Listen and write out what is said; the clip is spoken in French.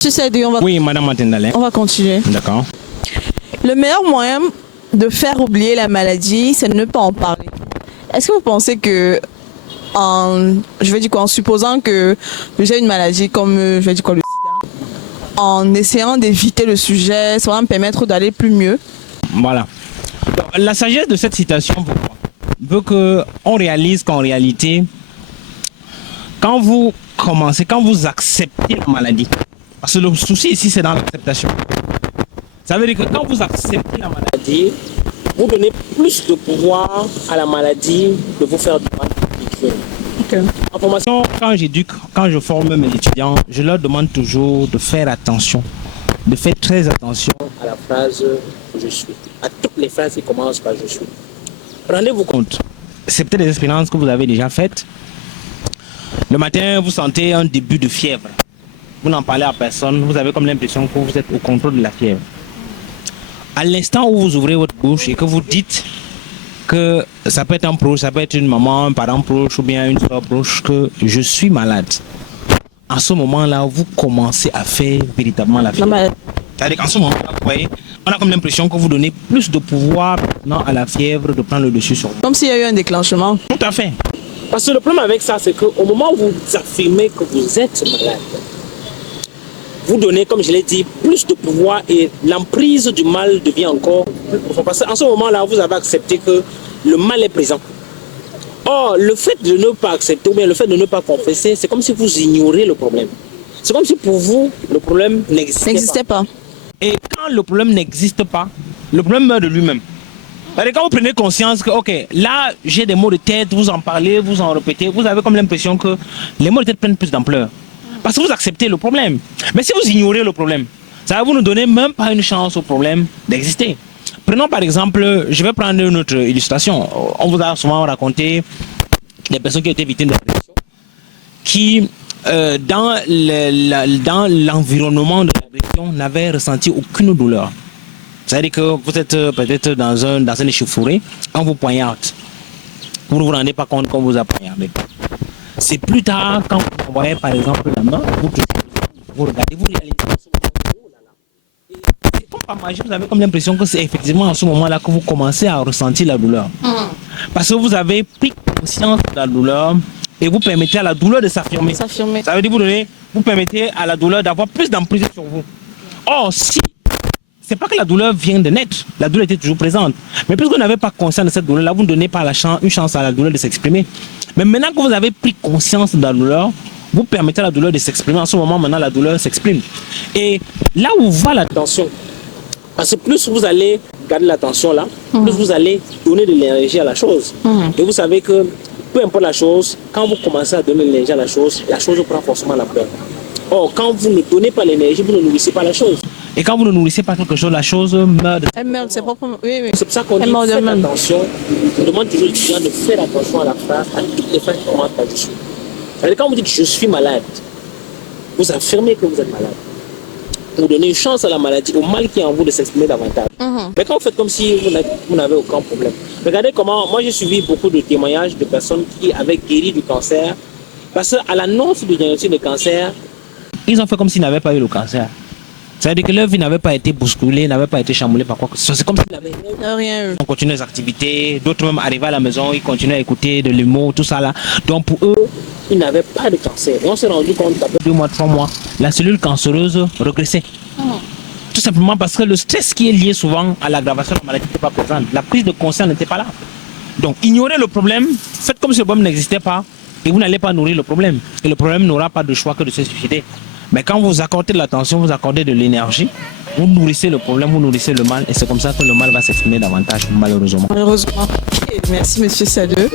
Tu sais, Oui, Madame Matendalé. on va continuer. D'accord. Le meilleur moyen de faire oublier la maladie, c'est de ne pas en parler. Est-ce que vous pensez que, je vais dire quoi, en supposant que j'ai une maladie comme, je vais dire quoi, le sida, en essayant d'éviter le sujet, ça va me permettre d'aller plus mieux? Voilà. Donc, la sagesse de cette citation veut qu'on réalise qu'en réalité, quand vous commencez, quand vous acceptez la maladie, parce que le souci ici, c'est dans l'acceptation. Ça veut dire que quand vous acceptez la maladie, vous donnez plus de pouvoir à la maladie de vous faire du mal. Okay. En formation, quand j'éduque, quand je forme mes étudiants, je leur demande toujours de faire attention, de faire très attention à la phrase je suis, à toutes les phrases qui commencent par je suis. Rendez-vous compte, c'est peut-être des expériences que vous avez déjà faites. Le matin, vous sentez un début de fièvre. Vous n'en parlez à personne, vous avez comme l'impression que vous êtes au contrôle de la fièvre. À l'instant où vous ouvrez votre bouche et que vous dites que ça peut être un proche, ça peut être une maman, un parent proche ou bien une soeur proche, que je suis malade. En ce moment-là, vous commencez à faire véritablement la fièvre. C'est-à-dire qu'en ce moment-là, vous voyez, on a comme l'impression que vous donnez plus de pouvoir maintenant à la fièvre de prendre le dessus sur vous. Comme s'il y a eu un déclenchement. Tout à fait. Parce que le problème avec ça, c'est qu'au moment où vous affirmez que vous êtes malade, vous donnez, comme je l'ai dit, plus de pouvoir et l'emprise du mal devient encore plus profonde. Parce qu'en ce moment-là, vous avez accepté que le mal est présent. Or, le fait de ne pas accepter ou bien le fait de ne pas confesser, c'est comme si vous ignorez le problème. C'est comme si pour vous, le problème n'existait pas. Et quand le problème n'existe pas, le problème meurt de lui-même. C'est-à-dire quand vous prenez conscience que, ok, là, j'ai des maux de tête, vous en parlez, vous en répétez, vous avez comme l'impression que les maux de tête prennent plus d'ampleur. Parce que vous acceptez le problème. Mais si vous ignorez le problème, ça va vous ne donner même pas une chance au problème d'exister. Prenons par exemple, je vais prendre une autre illustration. On vous a souvent raconté des personnes qui ont été victimes de l'agression, qui, dans l'environnement de l'agression, n'avaient ressenti aucune douleur. C'est-à-dire que vous êtes peut-être dans un échauffouré, on vous poignarde. Vous ne vous rendez pas compte qu'on vous a poignardé. C'est plus tard, quand vous voyez par exemple la main, vous regardez, vous réalisez à ce moment-là. C'est comme par magie, vous avez comme l'impression que c'est effectivement à ce moment-là que vous commencez à ressentir la douleur. Parce que vous avez pris conscience de la douleur et vous permettez à la douleur de s'affirmer. Ça veut dire que vous permettez à la douleur d'avoir plus d'emprise sur vous. Or, si c'est pas que la douleur vient de naître, la douleur était toujours présente. Mais puisque vous n'avez pas conscience de cette douleur-là, vous ne donnez pas une chance à la douleur de s'exprimer. Mais maintenant que vous avez pris conscience de la douleur, vous permettez à la douleur de s'exprimer. En ce moment, maintenant, la douleur s'exprime. Et là où va l'attention, parce que plus vous allez garder l'attention là, plus vous allez donner de l'énergie à la chose. Et vous savez que peu importe la chose, quand vous commencez à donner de l'énergie à la chose prend forcément la peur. Or, quand vous ne donnez pas l'énergie, vous ne nourrissez pas la chose. Et quand vous ne nourrissez pas quelque chose, la chose meurt. Elle meurt, c'est proprement. Oui, oui. C'est pour ça qu'on dit faites attention. Je demande toujours aux étudiants de faire attention à la phrase, à toutes les phrases qui commencent par je suis. C'est-à-dire quand vous dites je suis malade, vous affirmez que vous êtes malade. Vous donnez une chance à la maladie, au mal qui est en vous de s'exprimer davantage. Mais quand vous faites comme si vous n'avez aucun problème. Regardez comment, moi j'ai suivi beaucoup de témoignages de personnes qui avaient guéri du cancer. Parce qu'à l'annonce du diagnostic de cancer, ils ont fait comme s'ils n'avaient pas eu le cancer. C'est-à-dire que leur vie n'avait pas été bousculée, n'avait pas été chamboulée par quoi que ce soit. C'est comme s'ils n'avaient rien eu. Ils continuent les activités, d'autres même arrivaient à la maison, ils continuaient à écouter de l'humour, tout ça là. Donc pour eux, ils n'avaient pas de cancer. Et on s'est rendu compte qu'après 2 mois, 3 mois, la cellule cancéreuse régressait. Tout simplement parce que le stress qui est lié souvent à l'aggravation de la maladie n'était pas présent. La prise de conscience n'était pas là. Donc ignorez le problème, faites comme si le problème n'existait pas et vous n'allez pas nourrir le problème. Et le problème n'aura pas de choix que de se suicider. Mais quand vous accordez de l'attention, vous accordez de l'énergie, vous nourrissez le problème, vous nourrissez le mal, et c'est comme ça que le mal va s'exprimer davantage, malheureusement. Malheureusement. Merci, monsieur Sadeux.